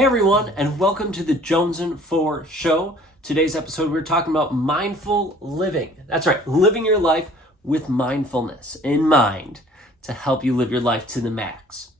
Hey everyone, and welcome to the Jonesin 4 show. Today's episode, we're talking about mindful living. That's right, living your life with mindfulness in mind to help you live your life to the max.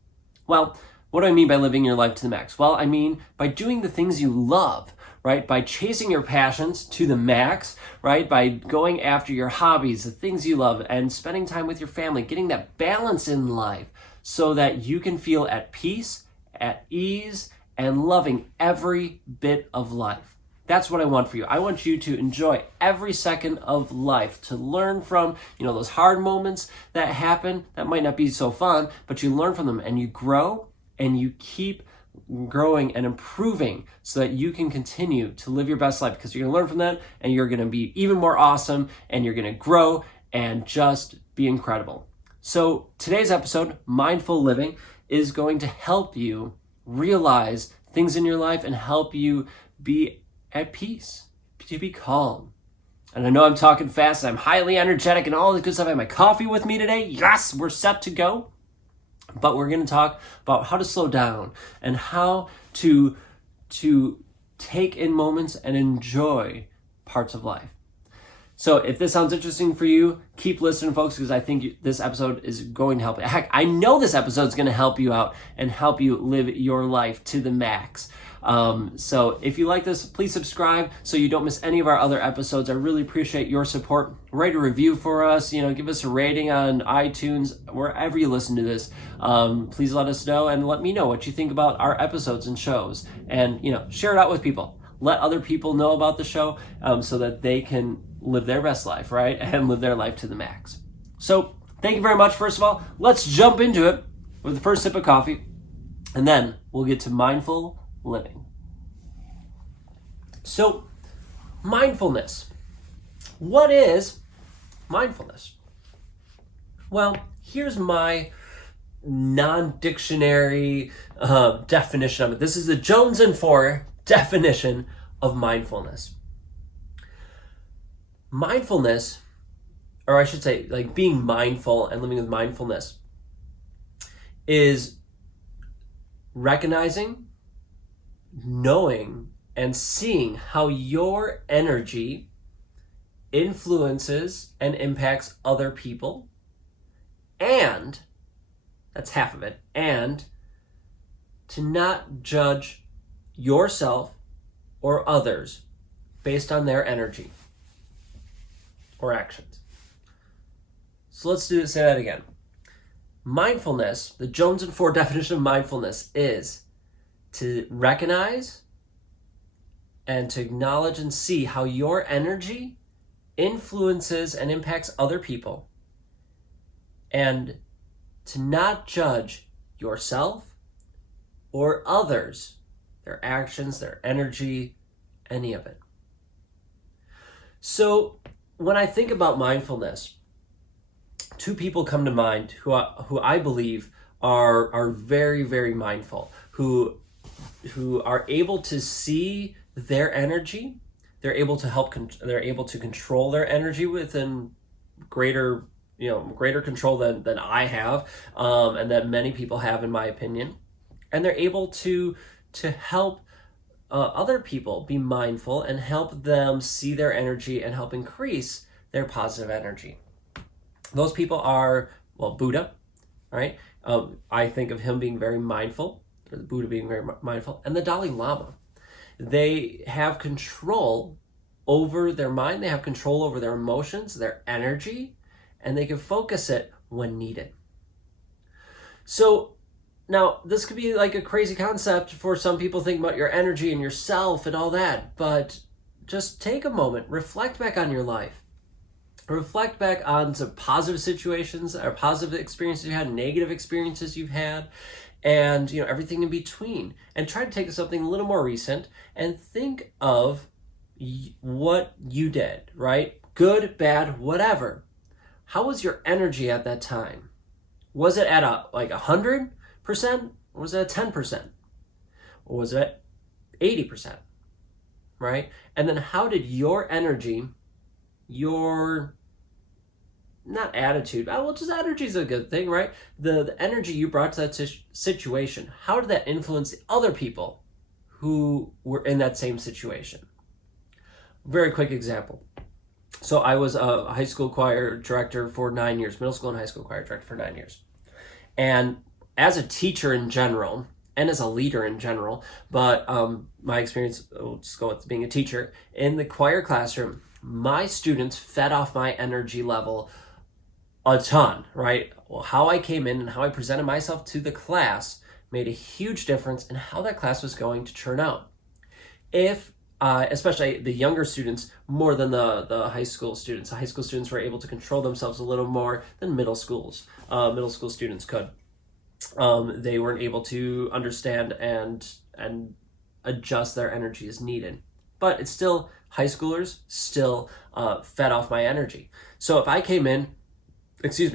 Well, what do I mean by living your life to the max? Well, I mean by doing the things you love, right? By chasing your passions to the max, right? By going after your hobbies, the things you love, and spending time with your family, getting that balance in life so that you can feel at peace, at ease, and loving every bit of life. That's what I want for you. I want you to enjoy every second of life, to learn from, those hard moments that happen that might not be so fun, but you learn from them and you grow and you keep growing and improving so that you can continue to live your best life, because you're going to learn from that and you're going to be even more awesome and you're going to grow and just be incredible. So today's episode, Mindful Living, is going to help you realize things in your life and help you be at peace, to be calm. And I know I'm talking fast, and I'm highly energetic and all the good stuff. I have my coffee with me today. Yes, we're set to go. But we're going to talk about how to slow down and how to take in moments and enjoy parts of life. So if this sounds interesting for you, keep listening, folks, because I think this episode is going to help you. Heck, I know this episode is going to help you out and help you live your life to the max. So if you like this, please subscribe so you don't miss any of our other episodes. I really appreciate your support. Write a review for us, give us a rating on iTunes, wherever you listen to this. Please let us know and let me know what you think about our episodes and shows. And, share it out with people. Let other people know about the show so that they can live their best life, right? And live their life to the max. So thank you very much. First of all, let's jump into it with the first sip of coffee, and then we'll get to mindful living. So mindfulness. What is mindfulness? Well, here's my non-dictionary definition of it. This is the Jonesin 4 definition of mindfulness. Mindfulness, or I should say, like being mindful and living with mindfulness, is recognizing, knowing, and seeing how your energy influences and impacts other people, and that's half of it, and to not judge yourself or others based on their energy or actions. So let's say that again. Mindfulness, the Jonesin 4 definition of mindfulness, is to recognize and to acknowledge and see how your energy influences and impacts other people, and to not judge yourself or others, their actions, their energy, any of it. So when I think about mindfulness, two people come to mind who I believe are very, very mindful, who are able to see their energy. They're able to control their energy within greater control than I have, and that many people have, in my opinion. And they're able to help other people be mindful and help them see their energy and help increase their positive energy. Those people are, Buddha, right? I think of him being very mindful, or the Buddha being very mindful, and the Dalai Lama. They have control over their mind, they have control over their emotions, their energy, and they can focus it when needed. So now, this could be like a crazy concept for some people, thinking about your energy and yourself and all that, but just take a moment, reflect back on your life. Reflect back on some positive situations or positive experiences you had, negative experiences you've had, and everything in between. And try to take something a little more recent and think of what you did, right? Good, bad, whatever. How was your energy at that time? Was it at 100%? Or was it at 10%? Or was it at 80%? Right? And then how did your energy, your not attitude, just energy is a good thing, right? The energy you brought to that situation, how did that influence the other people who were in that same situation. Very quick example. So I was a high school choir director for 9 years, middle school and high school choir director for 9 years. And as a teacher in general, and as a leader in general, but my experience, we'll just go with being a teacher, in the choir classroom, my students fed off my energy level a ton, right? Well, how I came in and how I presented myself to the class made a huge difference in how that class was going to turn out. If especially the younger students, more than the high school students. The high school students were able to control themselves a little more than middle school students could. They weren't able to understand and adjust their energy as needed. But it's still, high schoolers still fed off my energy. So if I came in,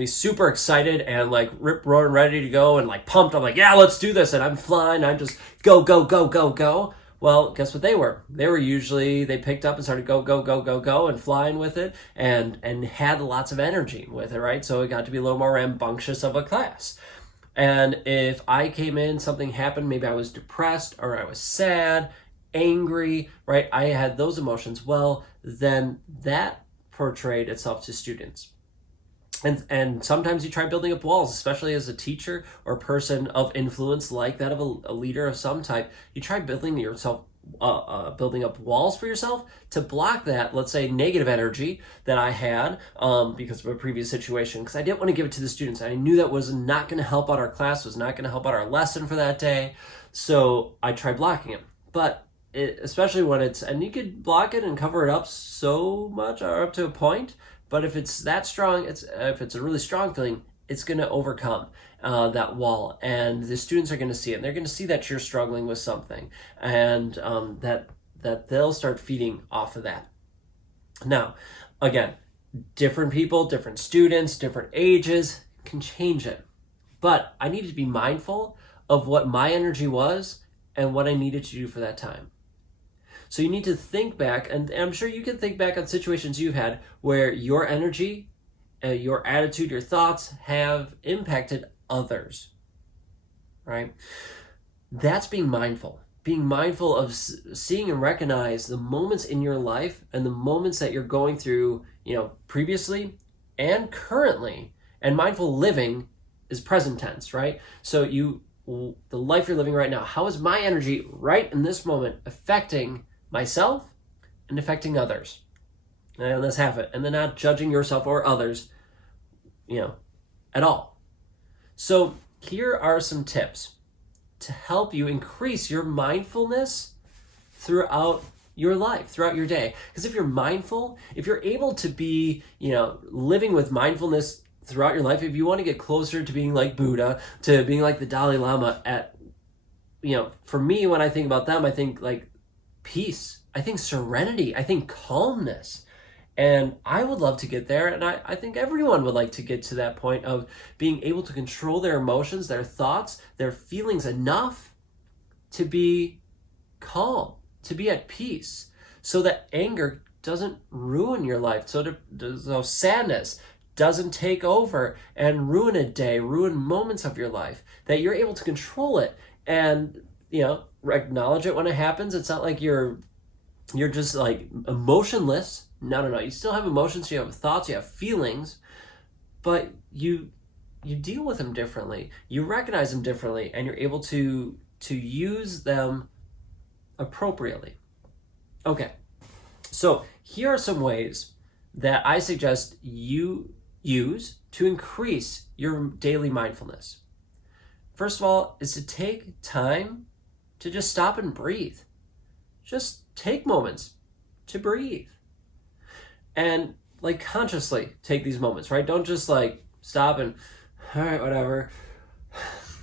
super excited and like rip roaring ready to go and like pumped, I'm like, yeah, let's do this. And I'm flying, I'm just go, go, go, go, go. Well, guess what they were? They picked up and started go, go, go, go, go and flying with it and had lots of energy with it, right? So it got to be a little more rambunctious of a class. And if I came in, something happened, maybe I was depressed or I was sad, angry, right? I had those emotions. Well, then that portrayed itself to students. And sometimes you try building up walls, especially as a teacher or a person of influence like that of a leader of some type. You try building up walls for yourself to block that, let's say, negative energy that I had because of a previous situation, because I didn't want to give it to the students. I knew that was not going to help out our class, was not going to help out our lesson for that day. So I tried blocking it. But especially when and you could block it and cover it up so much or up to a point. But if it's that strong, if it's a really strong feeling, it's going to overcome that wall, and the students are going to see it. And they're going to see that you're struggling with something, and that they'll start feeding off of that. Now, again, different people, different students, different ages can change it, but I needed to be mindful of what my energy was and what I needed to do for that time. So you need to think back, and I'm sure you can think back on situations you've had where your energy, your attitude, your thoughts have impacted others, right? That's being mindful of seeing and recognize the moments in your life and the moments that you're going through, previously and currently. And mindful living is present tense, right? So the life you're living right now, how is my energy right in this moment affecting myself and affecting others? And let's have it. And then not judging yourself or others, at all. So here are some tips to help you increase your mindfulness throughout your life, throughout your day. Because if you're mindful, if you're able to be, living with mindfulness throughout your life, if you want to get closer to being like Buddha, to being like the Dalai Lama for me, when I think about them, I think like peace, I think serenity, I think calmness. And I would love to get there, and I think everyone would like to get to that point of being able to control their emotions, their thoughts, their feelings enough to be calm, to be at peace, so that anger doesn't ruin your life, so sadness doesn't take over and ruin a day, ruin moments of your life, that you're able to control it and, acknowledge it when it happens. It's not like you're just like emotionless. No. You still have emotions, you have thoughts, you have feelings, but you deal with them differently. You recognize them differently, and you're able to use them appropriately. Okay, so here are some ways that I suggest you use to increase your daily mindfulness. First of all, is to take time to just stop and breathe. Just take moments to breathe. And like consciously take these moments, right? Don't just like stop and, all right, whatever.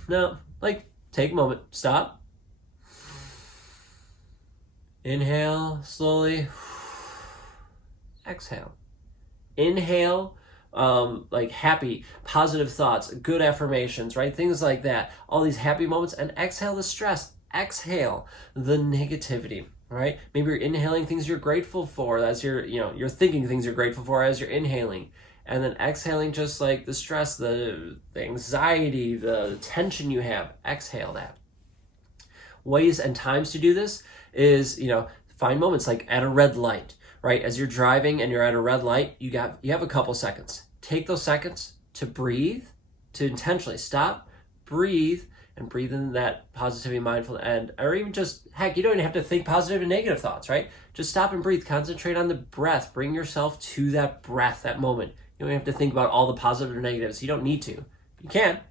No, like take a moment, stop. Inhale slowly. Exhale. Inhale, like happy, positive thoughts, good affirmations, right? Things like that. All these happy moments, and exhale the stress. Exhale the negativity. Right? Maybe you're inhaling things you're grateful for as you're thinking things you're grateful for as you're inhaling, and then exhaling just like the stress, the anxiety, the tension you have. Exhale that. ways and times to do this is, find moments like at a red light, right? As you're driving and you're at a red light, you have a couple seconds. Take those seconds to breathe, to intentionally stop, breathe, and breathe in that positivity, mindful, or even just, heck, you don't even have to think positive and negative thoughts, right? Just stop and breathe. Concentrate on the breath. Bring yourself to that breath, that moment. You don't have to think about all the positive or negatives. You don't need to. You can,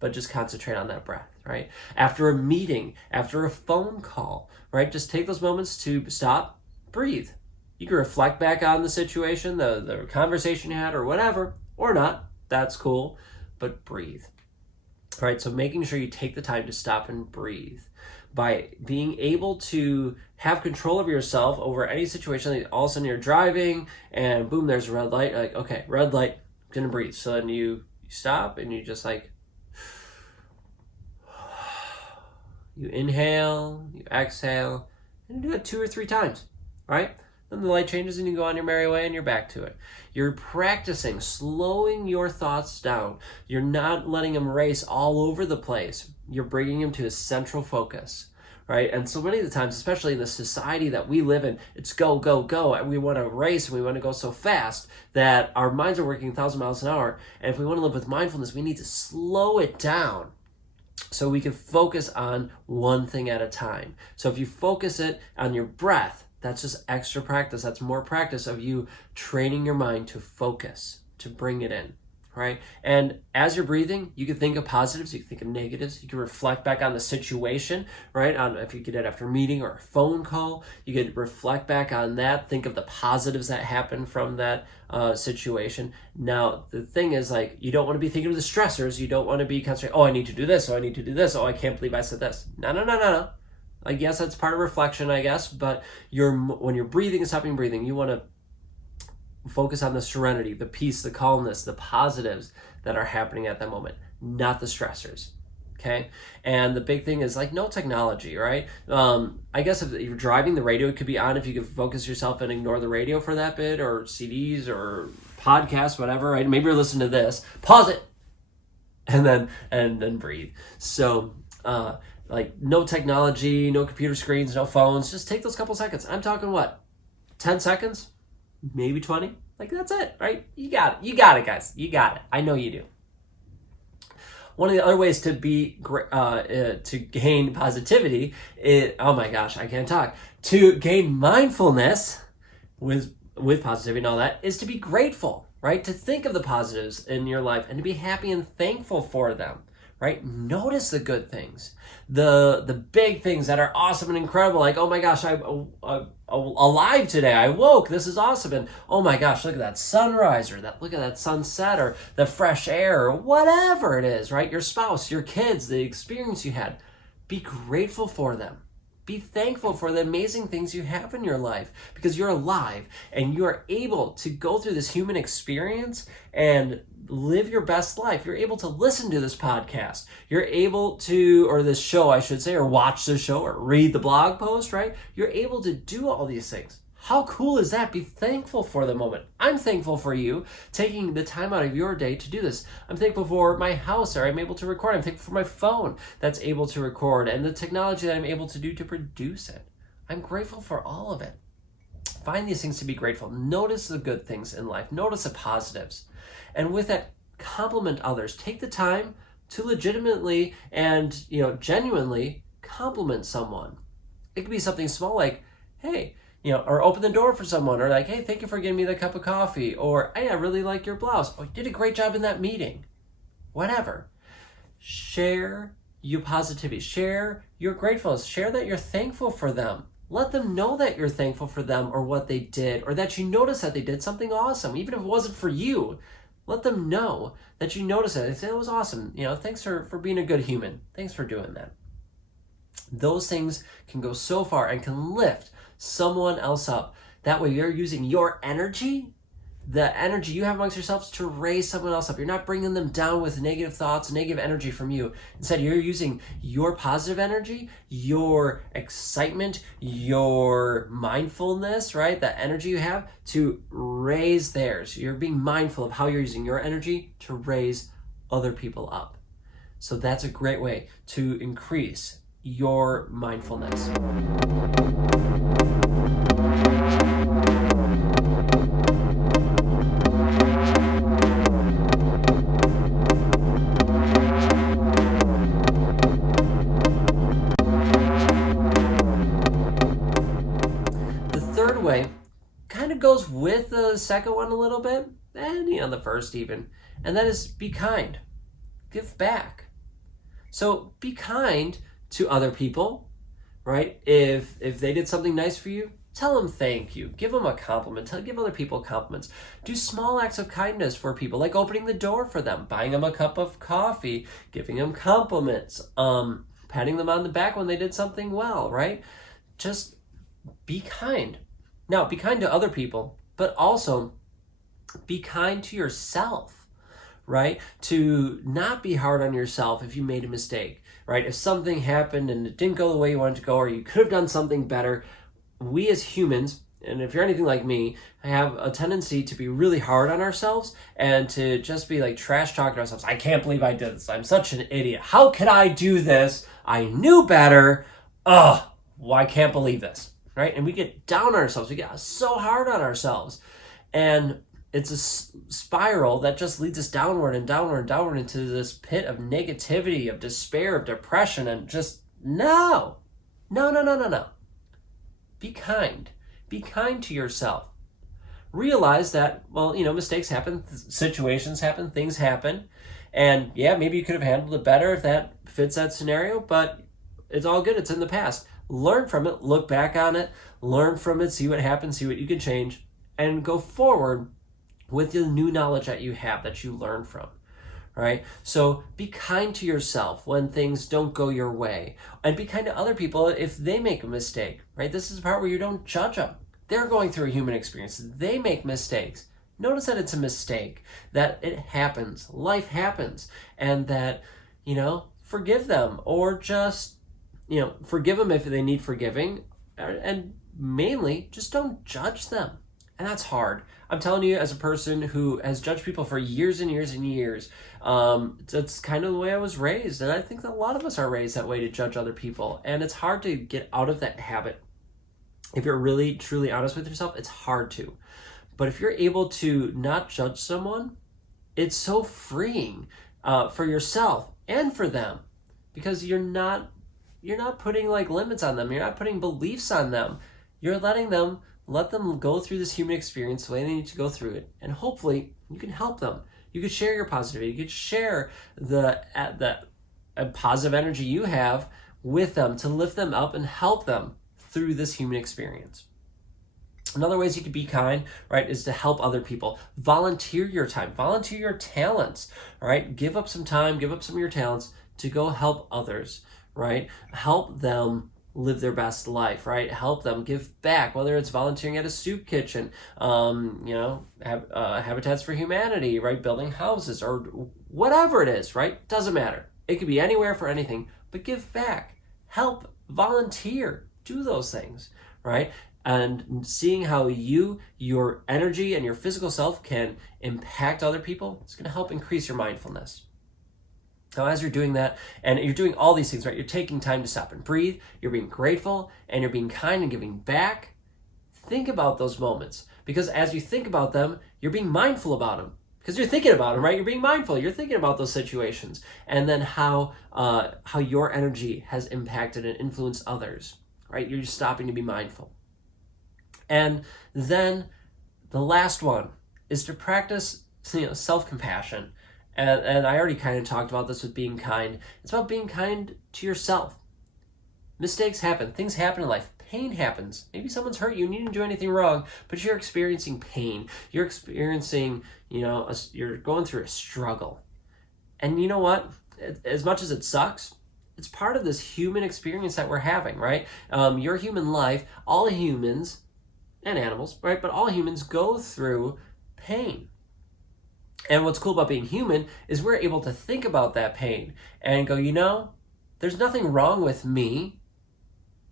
but just concentrate on that breath, right? After a meeting, after a phone call, right? Just take those moments to stop, breathe. You can reflect back on the situation, the conversation you had, or whatever, or not. That's cool, but breathe. All right, so making sure you take the time to stop and breathe. By being able to have control of yourself over any situation, like all of a sudden you're driving and boom, there's a red light. You're like, okay, red light, I'm gonna breathe. So then you stop and you just you inhale, you exhale, and you do it 2 or 3 times, right? Then the light changes and you go on your merry way and you're back to it. You're practicing slowing your thoughts down. You're not letting them race all over the place. You're bringing them to a central focus, right? And so many of the times, especially in the society that we live in, it's go, go, go. And we want to race and we want to go so fast that our minds are working 1,000 miles an hour. And if we want to live with mindfulness, we need to slow it down so we can focus on one thing at a time. So if you focus it on your breath, that's just extra practice. That's more practice of you training your mind to focus, to bring it in, right? And as you're breathing, you can think of positives, you can think of negatives, you can reflect back on the situation, right? On if you get it after a meeting or a phone call, you could reflect back on that, think of the positives that happened from that situation. Now, the thing is, you don't want to be thinking of the stressors. You don't want to be concentrating, oh, I need to do this, oh, I need to do this, oh, I can't believe I said this. No. I guess that's part of reflection, I guess, but when you're breathing and stopping breathing, you want to focus on the serenity, the peace, the calmness, the positives that are happening at that moment, not the stressors, okay? And the big thing is no technology, right? I guess if you're driving, the radio could be on if you could focus yourself and ignore the radio for that bit, or CDs or podcasts, whatever, right? Maybe you're listening to this, pause it, and then breathe. So, no technology, no computer screens, no phones. Just take those couple seconds. I'm talking 10 seconds? Maybe 20? That's it, right? You got it. You got it, guys. You got it. I know you do. One of the other ways to to gain positivity is, oh my gosh, I can't talk. To gain mindfulness with positivity and all that is to be grateful, right? To think of the positives in your life and to be happy and thankful for them. Right? Notice the good things, the big things that are awesome and incredible. Oh my gosh, I'm alive today. I woke. This is awesome. And oh my gosh, look at that sunrise, or look at that sunset, or the fresh air, or whatever it is. Right? Your spouse, your kids, the experience you had. Be grateful for them. Be thankful for the amazing things you have in your life, because you're alive and you are able to go through this human experience and live your best life. You're able to listen to this podcast. You're able to, or this show, I should say, or watch the show, or read the blog post, right? You're able to do all these things. How cool is that? Be thankful for the moment. I'm thankful for you taking the time out of your day to do this. I'm thankful for my house, or I'm able to record. I'm thankful for my phone that's able to record, and the technology that I'm able to do to produce it. I'm grateful for all of it. Find these things to be grateful. Notice the good things in life. Notice the positives. And with that, compliment others. Take the time to legitimately and genuinely compliment someone. It could be something small like, hey, or open the door for someone, or hey, thank you for giving me the cup of coffee, or hey, I really like your blouse. Oh, you did a great job in that meeting. Whatever. Share your positivity. Share your gratefulness. Share that you're thankful for them. Let them know that you're thankful for them or what they did, or that you noticed that they did something awesome, even if it wasn't for you. Let them know that you noticed it. They say, it was awesome. Thanks for being a good human. Thanks for doing that. Those things can go so far and can lift someone else up. That way you're using your energy, the energy you have amongst yourselves, to raise someone else up. You're not bringing them down with negative thoughts, negative energy from you. Instead, you're using your positive energy, your excitement, your mindfulness, right? That energy you have to raise theirs. You're being mindful of how you're using your energy to raise other people up. So that's a great way to increase your mindfulness. The third way kind of goes with the second one a little bit, and the first even, and that is be kind. Give back. So be kind to other people, right? If they did something nice for you, tell them thank you. Give them a compliment. Give other people compliments. Do small acts of kindness for people, like opening the door for them, buying them a cup of coffee, giving them compliments, patting them on the back when they did something well, right? Just be kind. Now, be kind to other people, but also be kind to yourself, right? To not be hard on yourself if you made a mistake, right? If something happened and it didn't go the way you wanted to go, or you could have done something better, we as humans, and if you're anything like me, have a tendency to be really hard on ourselves and to just be like trash talking ourselves. I can't believe I did this. I'm such an idiot. How could I do this? I knew better. Well, I can't believe this. Right? And we get down on ourselves. We get so hard on ourselves. And it's a spiral that just leads us downward and downward and downward into this pit of negativity, of despair, of depression, and just no. Be kind. Be kind to yourself. Realize that, mistakes happen, situations happen, things happen. And yeah, maybe you could have handled it better if that fits that scenario, but it's all good. It's in the past. Learn from it, look back on it, learn from it, see what happens, see what you can change, and go forward with the new knowledge that you have, that you learn from, right? So be kind to yourself when things don't go your way, and be kind to other people if they make a mistake, right? This is the part where you don't judge them. They're going through a human experience. They make mistakes. Notice that it's a mistake, that it happens, life happens, and that, forgive them, or just forgive them if they need forgiving, and mainly just don't judge them. And that's hard. I'm telling you, as a person who has judged people for years and years and years, that's kind of the way I was raised. And I think that a lot of us are raised that way, to judge other people. And it's hard to get out of that habit. If you're really, truly honest with yourself, it's hard to. But if you're able to not judge someone, it's so freeing for yourself and for them, because you're not putting limits on them. You're not putting beliefs on them. You're let them go through this human experience the way they need to go through it. And hopefully you can help them. You could share your positivity. You could share the positive energy you have with them to lift them up and help them through this human experience. Another ways you could be kind, right, is to help other people. Volunteer your time, volunteer your talents, right? Give up some time, give up some of your talents to go help others, right? Help them live their best life, right? Help them give back, whether it's volunteering at a soup kitchen, Habitats for Humanity, right? Building houses, or whatever it is, right? Doesn't matter. It could be anywhere for anything, but give back, help, volunteer, do those things, right? And seeing how your energy and your physical self can impact other people, it's going to help increase your mindfulness. Now, as you're doing that, and you're doing all these things, right? You're taking time to stop and breathe, you're being grateful, and you're being kind and giving back. Think about those moments, because as you think about them, you're being mindful about them. Because you're thinking about them, right? You're being mindful. You're thinking about those situations, and then how your energy has impacted and influenced others, right? You're just stopping to be mindful. And then the last one is to practice, self-compassion. And I already kind of talked about this with being kind. It's about being kind to yourself. Mistakes happen. Things happen in life. Pain happens. Maybe someone's hurt you and you didn't do anything wrong, but you're experiencing pain. You're experiencing, you're going through a struggle. And you know what? As much as it sucks, it's part of this human experience that we're having, right? Your human life, all humans and animals, right? But all humans go through pain. And what's cool about being human is we're able to think about that pain and go, there's nothing wrong with me.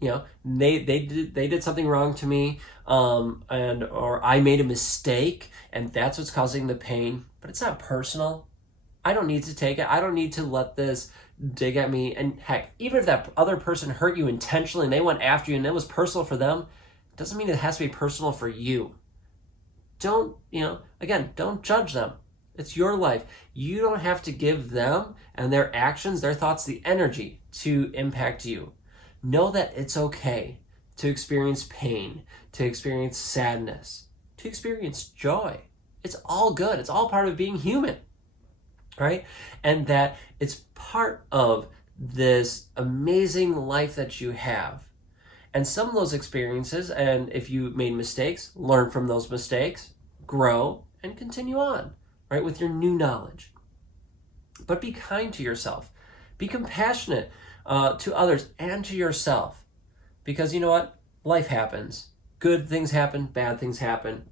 They did something wrong to me, or I made a mistake, and that's what's causing the pain. But it's not personal. I don't need to take it. I don't need to let this dig at me. And heck, even if that other person hurt you intentionally and they went after you and it was personal for them, it doesn't mean it has to be personal for you. Don't judge them. It's your life. You don't have to give them and their actions, their thoughts, the energy to impact you. Know that it's okay to experience pain, to experience sadness, to experience joy. It's all good. It's all part of being human, right? And that it's part of this amazing life that you have. And some of those experiences, and if you made mistakes, learn from those mistakes, grow, and continue on, right, with your new knowledge. But be kind to yourself. Be compassionate to others and to yourself. Because you know what? Life happens. Good things happen, bad things happen.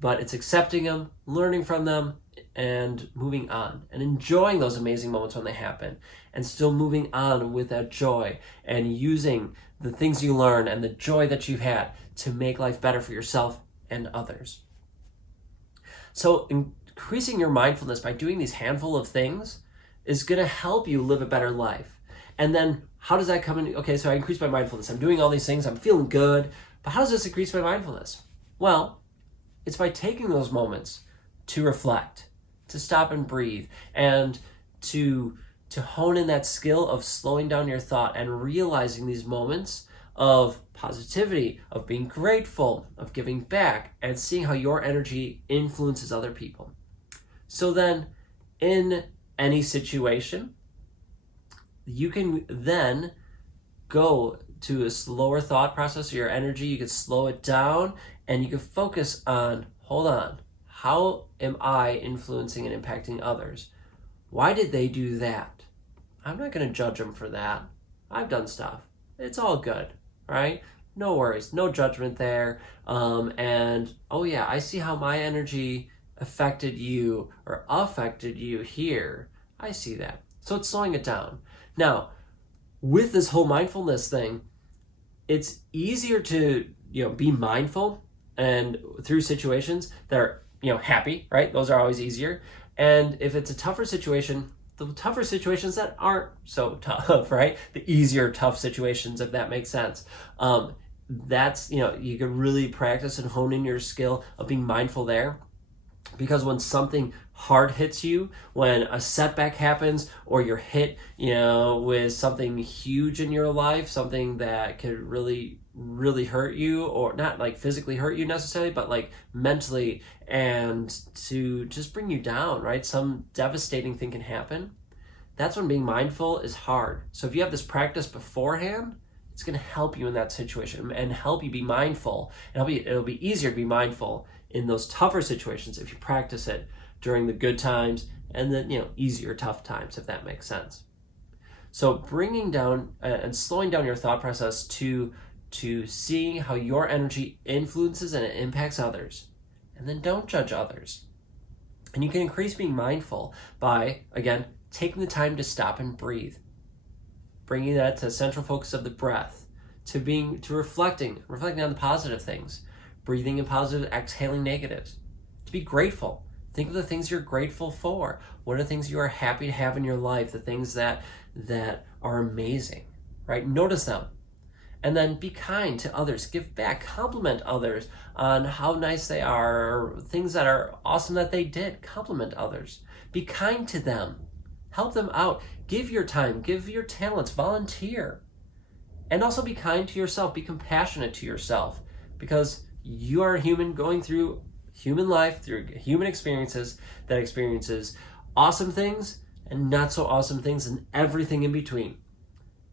But it's accepting them, learning from them, and moving on. And enjoying those amazing moments when they happen. And still moving on with that joy. And using the things you learn and the joy that you've had to make life better for yourself and others. So increasing your mindfulness by doing these handful of things is going to help you live a better life. And then how does that come in? Okay, so I increase my mindfulness. I'm doing all these things. I'm feeling good. But how does this increase my mindfulness? Well, it's by taking those moments to reflect, to stop and breathe, and to hone in that skill of slowing down your thought and realizing these moments of positivity, of being grateful, of giving back, and seeing how your energy influences other people. So then, in any situation, you can then go to a slower thought process of your energy. You can slow it down and you can focus on, hold on, how am I influencing and impacting others? Why did they do that? I'm not going to judge them for that. I've done stuff. It's all good, right? No worries, no judgment there. And oh yeah, I see how my energy affected you or affected you here. I see that. So it's slowing it down. Now, with this whole mindfulness thing, it's easier to, be mindful and through situations that are, happy, right? Those are always easier. And if it's a tougher situation, the tougher situations that aren't so tough, right? The easier tough situations, if that makes sense. That's, you can really practice and hone in your skill of being mindful there. Because when something hard hits you, when a setback happens, or you're hit, with something huge in your life, something that could really, really hurt you, or not like physically hurt you necessarily, but like mentally, and to just bring you down, right? Some devastating thing can happen. That's when being mindful is hard. So if you have this practice beforehand, it's going to help you in that situation and help you be mindful. It'll be easier to be mindful in those tougher situations if you practice it during the good times and the easier tough times, if that makes sense. So bringing down and slowing down your thought process to seeing how your energy influences and it impacts others, and then don't judge others. And you can increase being mindful by, again, taking the time to stop and breathe, bringing that to the central focus of the breath, to reflecting on the positive things, breathing in positive, exhaling negatives, to be grateful. Think of the things you're grateful for. What are the things you are happy to have in your life? The things that are amazing, right? Notice them. And then be kind to others. Give back. Compliment others on how nice they are, or things that are awesome that they did. Compliment others. Be kind to them. Help them out. Give your time. Give your talents. Volunteer. And also be kind to yourself. Be compassionate to yourself. Because you are a human going through human life, through human experiences, that experiences awesome things and not so awesome things and everything in between.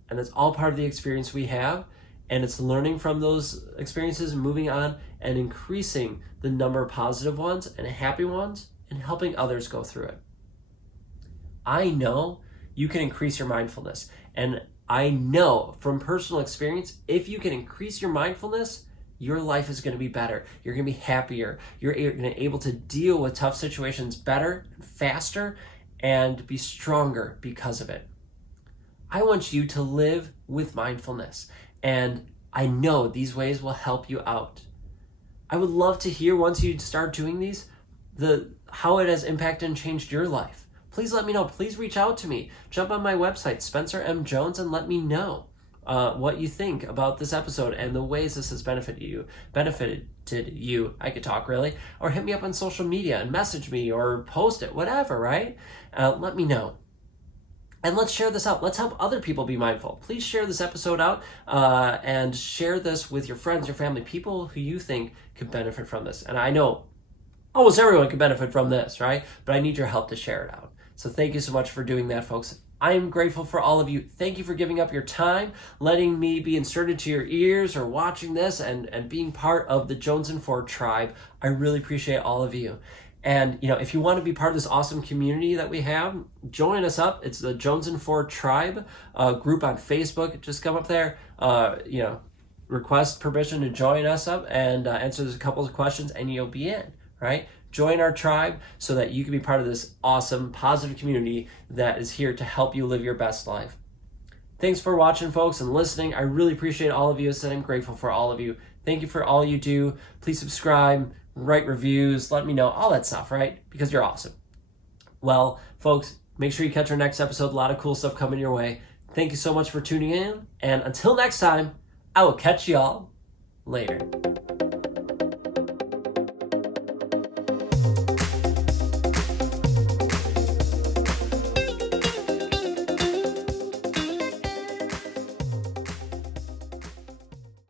And that's all part of the experience we have. And it's learning from those experiences, moving on, and increasing the number of positive ones and happy ones, and helping others go through it. I know you can increase your mindfulness. And I know from personal experience, if you can increase your mindfulness, your life is going to be better. You're going to be happier. You're going to be able to deal with tough situations better, faster, and be stronger because of it. I want you to live with mindfulness. And I know these ways will help you out. I would love to hear, once you start doing these, how it has impacted and changed your life. please let me know. Please reach out to me. Jump on my website, Spencer M. Jones, and let me know what you think about this episode and the ways this has benefited you. I could talk, really. Or hit me up on social media and message me or post it, whatever, right? Let me know. And let's share this out. Let's help other people be mindful. Please share this episode out and share this with your friends, your family, people who you think could benefit from this. And I know almost everyone can benefit from this, right? But I need your help to share it out. So thank you so much for doing that, folks. I am grateful for all of you. Thank you for giving up your time, letting me be inserted to your ears or watching this and being part of the Jonesin 4 tribe. I really appreciate all of you. And, if you want to be part of this awesome community that we have, join us up. It's the Jonesin 4 tribe group on Facebook. Just come up there, request permission to join us up and answer a couple of questions and you'll be in, right? Join our tribe so that you can be part of this awesome, positive community that is here to help you live your best life. Thanks for watching, folks, and listening. I really appreciate all of you, and I'm grateful for all of you. Thank you for all you do. Please subscribe, write reviews, let me know, all that stuff, right? Because you're awesome. Well, folks, make sure you catch our next episode. A lot of cool stuff coming your way. Thank you so much for tuning in, and until next time, I will catch y'all later.